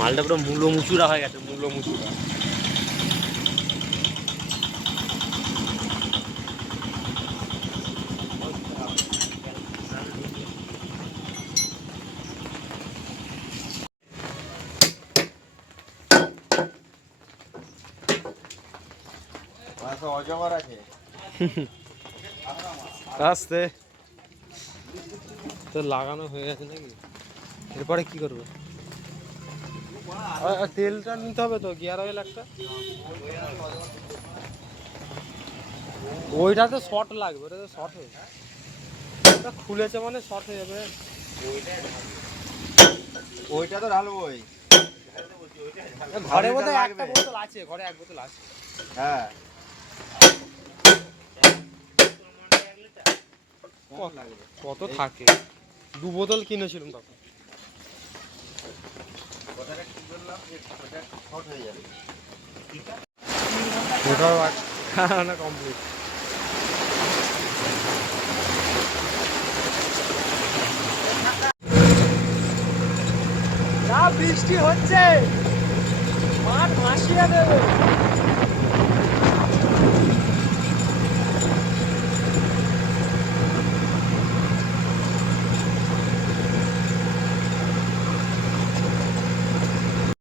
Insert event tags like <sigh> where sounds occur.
মালটা পুরো মূলো মুচুরা হয়ে গেছে মূলো মুচুরা। অজগর আছে তো লাগানো হয়ে গেছে নাকি? এরপরে কি করব? তেলটা নিতে হবে তো গিয়ার অয়েল একটা। ওইটাতে শর্ট লাগবে ওটা তো শর্ট হয়ে ওটা খুলেছে মানে শর্ট হয়ে যাবে। ওইটা তো ঢালবোই ঘরে বোধহয় একটা বোতল আছে ঘরে এক বোতল আছে। হ্যাঁ। কত থাকে? দু বোতল কিনেছিলাম তখন কথাটা কি বললাম যে ওটা শর্ট হয়ে যাবে ওটাও <laughs> বৃষ্টি হচ্ছে। মাঠ ভাসিয়ে দেবে।